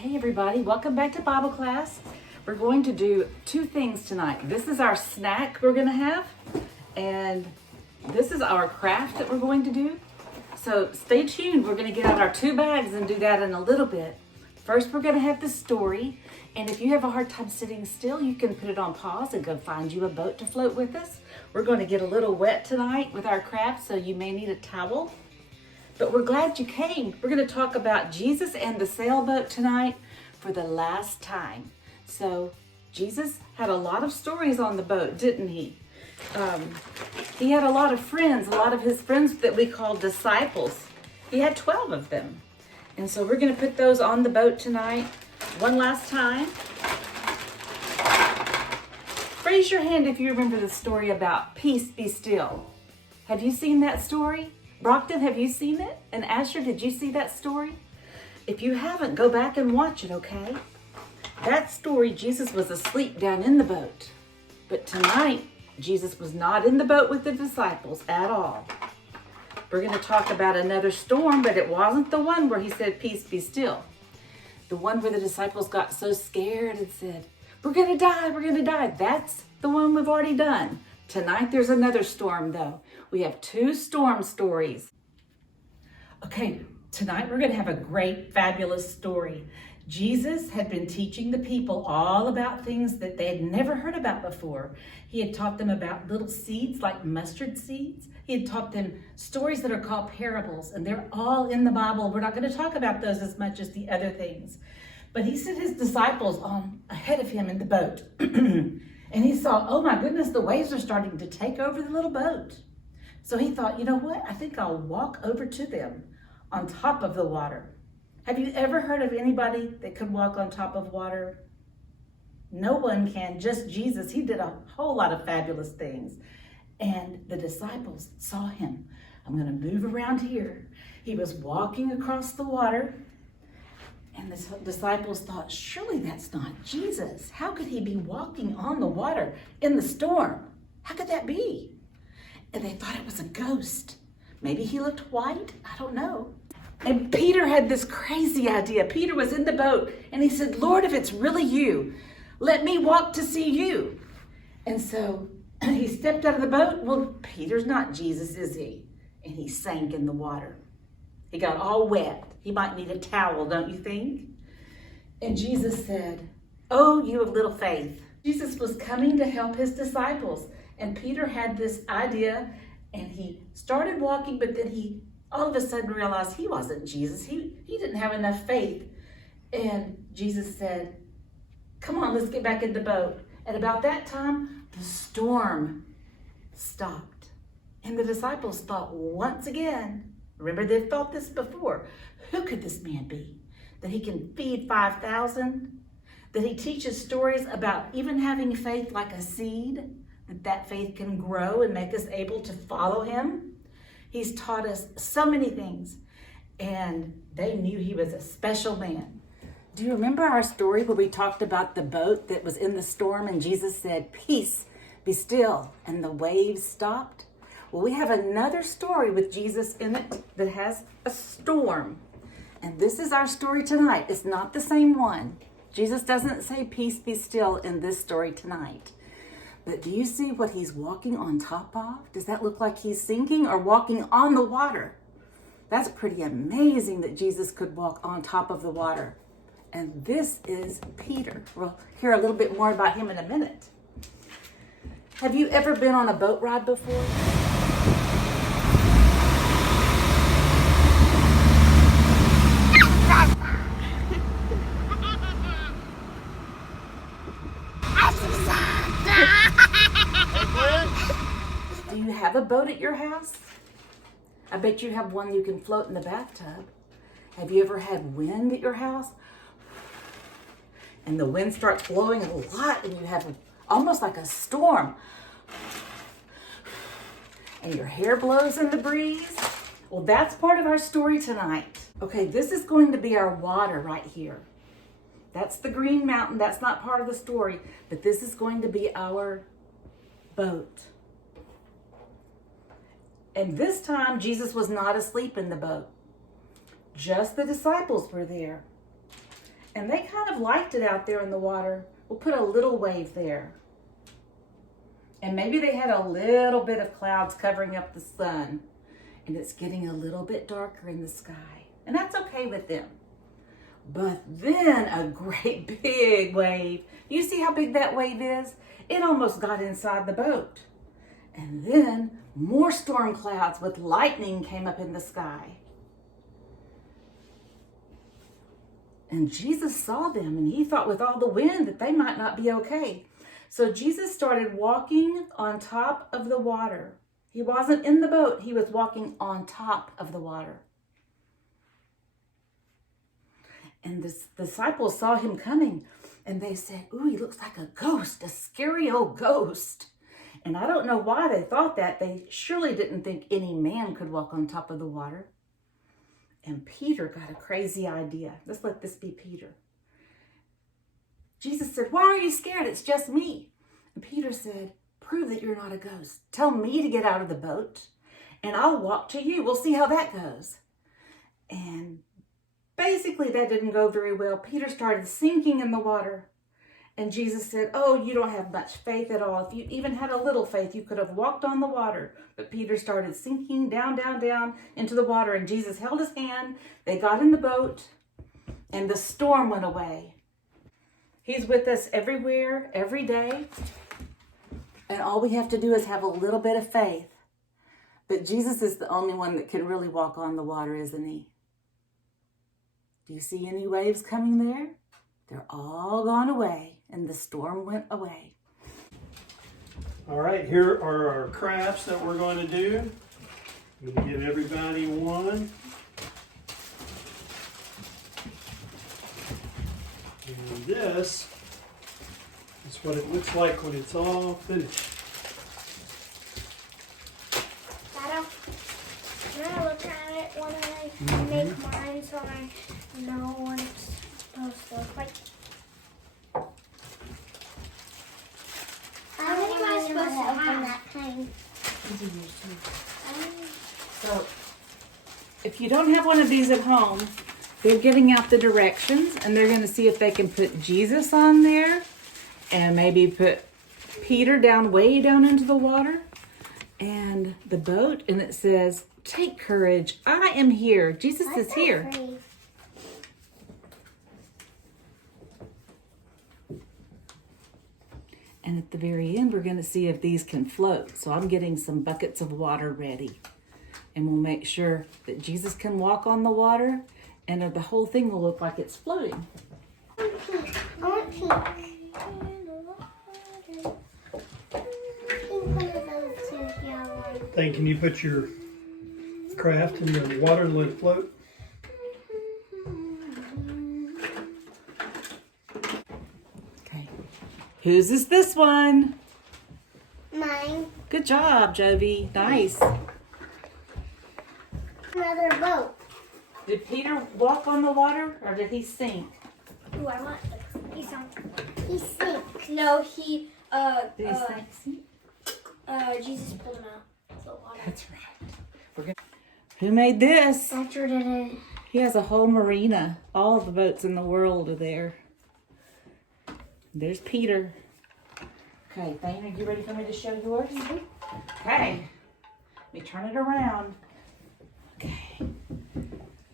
Hey everybody, welcome back to Bible class. We're going to do two things tonight. This is our snack we're going to have, and this is our craft that we're going to do. So stay tuned. We're going to get out our two bags and do that in a little bit. First, we're going to have the story, and if you have a hard time sitting still, you can put it on pause and go find you a boat to float with us. We're going to get a little wet tonight with our craft, so you may need a towel. But we're glad you came. We're going to talk about Jesus and the sailboat tonight for the last time. So Jesus had a lot of stories on the boat, didn't he? He had a lot of friends, a lot of his friends that we call disciples. He had 12 of them. And so we're going to put those on the boat tonight one last time. Raise your hand if you remember the story about Peace Be Still. Have you seen that story? Brockton, have you seen it? And Asher, did you see that story? If you haven't, go back and watch it, okay? That story, Jesus was asleep down in the boat. But tonight, Jesus was not in the boat with the disciples at all. We're going to talk about another storm, but it wasn't the one where he said, "Peace be still." The one where the disciples got so scared and said, "We're going to die, we're going to die." That's the one we've already done. Tonight, there's another storm, though. We have two storm stories. Okay, tonight we're going to have a great, fabulous story. Jesus had been teaching the people all about things that they had never heard about before. He had taught them about little seeds like mustard seeds. He had taught them stories that are called parables, and they're all in the Bible. We're not going to talk about those as much as the other things. But he sent his disciples on ahead of him in the boat. And he saw, oh my goodness, the waves are starting to take over the little boat. So he thought, you know what? I think I'll walk over to them on top of the water. Have you ever heard of anybody that could walk on top of water? No one can, just Jesus. He did a whole lot of fabulous things. And the disciples saw him. I'm going to move around here. He was walking across the water. And the disciples thought, surely that's not Jesus. How could he be walking on the water in the storm? How could that be? And they thought it was a ghost. Maybe he looked white. I don't know. And Peter had this crazy idea. Peter was in the boat and he said, "Lord, if it's really you, let me walk to see you." And so he stepped out of the boat. Well, Peter's not Jesus, is he? And he sank in the water. He got all wet. He might need a towel, don't you think? And Jesus said, "Oh, you of little faith." Jesus was coming to help his disciples. And Peter had this idea, and he started walking, but then he all of a sudden realized he wasn't Jesus. He didn't have enough faith. And Jesus said, "Come on, let's get back in the boat." And about that time, the storm stopped. And the disciples thought once again, remember they've thought this before, who could this man be? That he can feed 5,000? That he teaches stories about even having faith like a seed? That faith can grow and make us able to follow him? He's taught us so many things, and they knew he was a special man. Do you remember our story where we talked about the boat that was in the storm and Jesus said, "Peace, be still," and the waves stopped? Well, we have another story with Jesus in it that has a storm. And this is our story tonight. It's not the same one. Jesus doesn't say "peace be still" in this story tonight. But do you see what he's walking on top of? Does that look like he's sinking or walking on the water? That's pretty amazing that Jesus could walk on top of the water. And this is Peter. We'll hear a little bit more about him in a minute. Have you ever been on a boat ride before? Do you have a boat at your house? I bet you have one you can float in the bathtub. Have you ever had wind at your house? And the wind starts blowing a lot and you have almost like a storm. And your hair blows in the breeze. Well, that's part of our story tonight. Okay, this is going to be our water right here. That's the green mountain. That's not part of the story, but this is going to be our boat. And this time, Jesus was not asleep in the boat. Just the disciples were there. And they kind of liked it out there in the water. We'll put a little wave there. And maybe they had a little bit of clouds covering up the sun. And it's getting a little bit darker in the sky. And that's okay with them. But then a great big wave. Do you see how big that wave is? It almost got inside the boat. And then more storm clouds with lightning came up in the sky. And Jesus saw them, and he thought with all the wind that they might not be okay. So Jesus started walking on top of the water. He wasn't in the boat, he was walking on top of the water. And the disciples saw him coming, and they said, "Ooh, he looks like a ghost, a scary old ghost." And I don't know why they thought that. They surely didn't think any man could walk on top of the water. And Peter got a crazy idea. Let's let this be Peter. Jesus said, "Why are you scared? It's just me." And Peter said, "Prove that you're not a ghost. Tell me to get out of the boat, and I'll walk to you. We'll see how that goes." And basically that didn't go very well. Peter started sinking in the water. And Jesus said, "Oh, you don't have much faith at all. If you even had a little faith, you could have walked on the water." But Peter started sinking down, down, down into the water. And Jesus held his hand. They got in the boat. And the storm went away. He's with us everywhere, every day. And all we have to do is have a little bit of faith. But Jesus is the only one that can really walk on the water, isn't he? Do you see any waves coming there? They're all gone away, and the storm went away. All right, here are our crafts that we're going to do. I'm going to give everybody one. And this is what it looks like when it's all finished. Dada, can I look at it when I make mine so I know what it's supposed to look like? How many am I supposed to open that kind? So, if you don't have one of these at home, they're getting out the directions, and they're going to see if they can put Jesus on there, and maybe put Peter down, way down into the water, and the boat, and it says, "Take courage, I am here." Jesus is here. Pretty? And at the very end, we're going to see if these can float. So I'm getting some buckets of water ready. And we'll make sure that Jesus can walk on the water, and the whole thing will look like it's floating. I want pink. One of those two yellow. Then can you put your craft in the water and let it float? Okay. Whose is this one? Mine. Good job, Jovi. Nice. Another boat. Did Peter walk on the water, or did he sink? Ooh, I want this. He sunk. He sank. No, he Did he sink? Jesus pulled him out of the water. That's right. Who made this? Roger did it. He has a whole marina. All of the boats in the world are there. There's Peter. Okay, Thane, are you ready for me to show yours? Okay. Let me turn it around. Okay.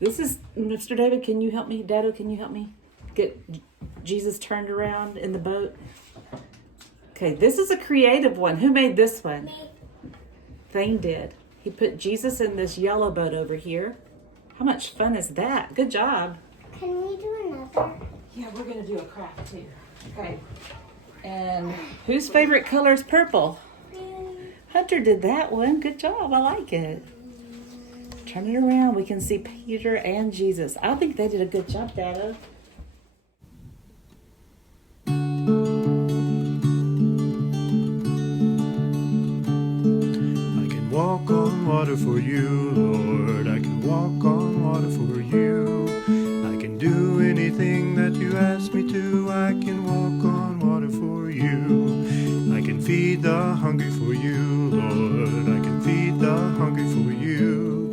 This is, Mr. David, can you help me? Dado, can you help me get Jesus turned around in the boat? Okay, this is a creative one. Who made this one? Me. Thane did. He put Jesus in this yellow boat over here. How much fun is that? Good job. Can we do another? Yeah, we're going to do a craft too. Okay. And whose favorite color is purple? Hunter did that one. Good job. I like it. Turn it around. We can see Peter and Jesus. I think they did a good job, Dado. I can walk on water for you, Lord. I can walk on water for you. I can do anything that you ask me to. I can walk on water for you. I can feed the hungry for you, Lord. I can feed the hungry for you.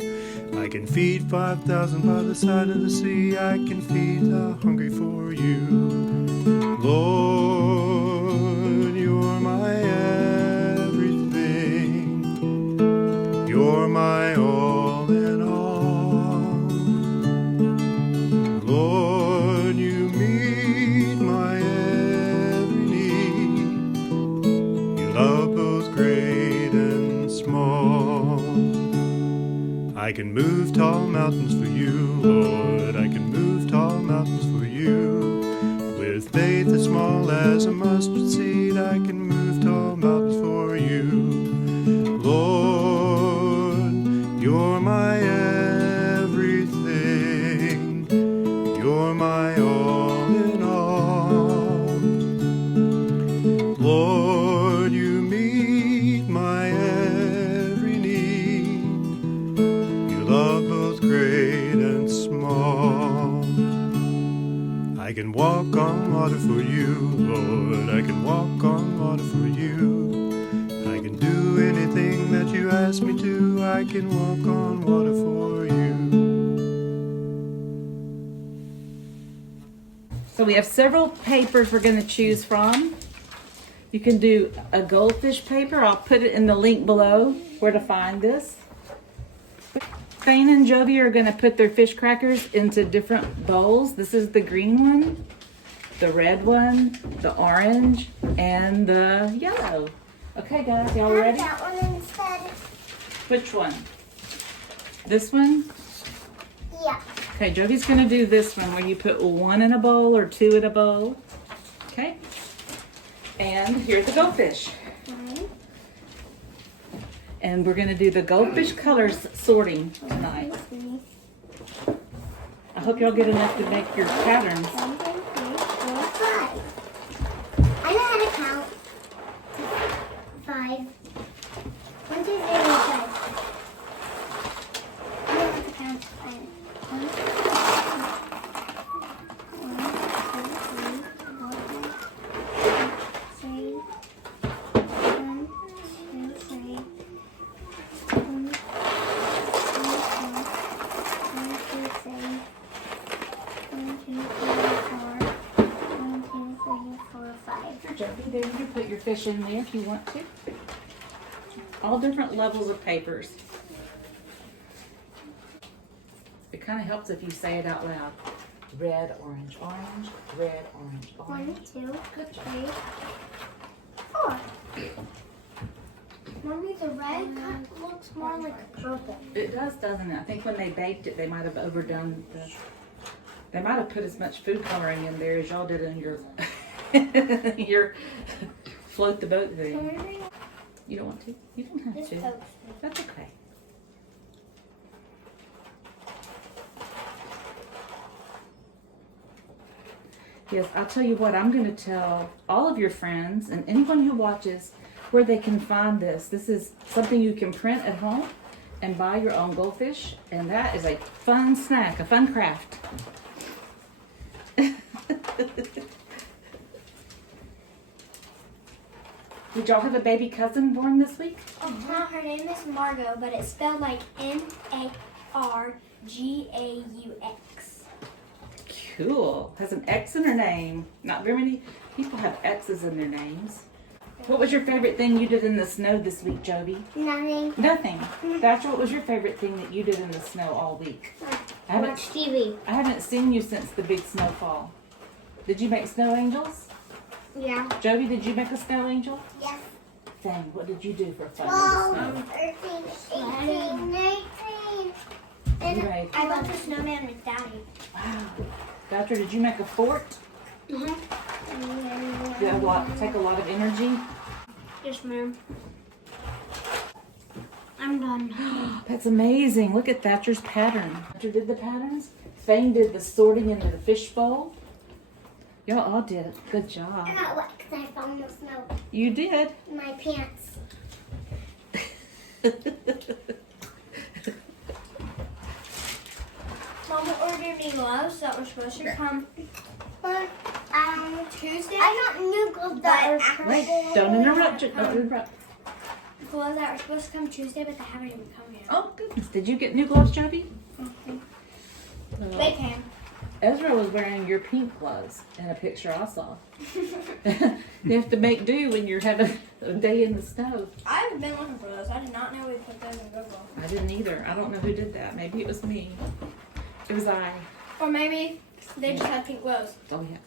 I can feed 5,000 by the side of the sea. I can feed the hungry for you. Lord, you're my everything. You're my all in all. Lord, you meet my every need. You love both great and small. I can move tall mountains for you, Lord. I can move tall mountains for you. With faith as small as a mustard seed, I can move tall mountains for you. Lord, you're my everything. You're my all in all. Lord, you meet my every need. You love both great and small. I can walk on water for you, Lord. I can walk on water for you. I can do anything that you ask me to. I can walk on water for you. So we have several papers we're going to choose from. You can do a goldfish paper. I'll put it in the link below where to find this. Fane and Jovi are going to put their fish crackers into different bowls. This is the green one, the red one, the orange, and the yellow. Okay guys, y'all ready? That one instead. Which one? This one? Yeah. Okay, Jovi's going to do this one where you put one in a bowl or two in a bowl. Okay? And here's the goldfish. One. And we're going to do the goldfish colors sorting tonight. I hope y'all get enough to make your patterns. 1, 2, 3, 4, 5. I know how to count. 5. 1, 2, 3, 4, 5. I know how to count. 1, Jovi, there you can put your fish in there if you want to. All different levels of papers. It kind of helps if you say it out loud. Red, orange, orange, red, orange, 1, orange. 2, Good job. 3, 4. Mommy, the red looks more like purple. It does, doesn't it? I think when they baked it, they might have overdone the. They might have put as much food coloring in there as y'all did in your your float the boat thing. You don't want to? You don't have This to. pokes me. That's okay. Yes, I'll tell you what, I'm going to tell all of your friends and anyone who watches where they can find this. This is something you can print at home and buy your own goldfish, and that is a fun snack, a fun craft. Did y'all have a baby cousin born this week? No, her name is Margot, but it's spelled like M-A-R-G-A-U-X. Cool. Has an X in her name. Not very many people have X's in their names. What was your favorite thing you did in the snow this week, Jovi? Nothing. Nothing. That's what was your favorite thing that you did in the snow all week? I Watch TV. haven't seen you since the big snowfall. Did you make snow angels? Yeah. Jovi, did you make a snow angel? Yes. Thing. What did you do for fun in 12, the snow? 13, 18, 19. And Right. I built a snowman with Daddy. Wow. Doctor, did you make a fort? Mm-hmm. Did a lot, take a lot of energy? Yes, ma'am. I'm done. That's amazing. Look at Thatcher's pattern. Thatcher did the patterns. Fane did the sorting into the fish bowl. Y'all all did it. Good job. I got wet because I found the snow You did. in my pants. Mama ordered me gloves that were supposed to come Tuesday. I got new gloves that were Wait, don't interrupt. Don't interrupt. gloves that were supposed to come Tuesday, but they haven't even come yet. Oh, goodness. Did you get new gloves, Jovi? They can. Ezra was wearing your pink clothes in a picture I saw. You have to make do when you're having a day in the snow. I haven't been looking for those. I did not know we put those in Goodwill. I didn't either. I don't know who did that. Maybe it was me. It was I. Or maybe they just had pink clothes. Oh yeah.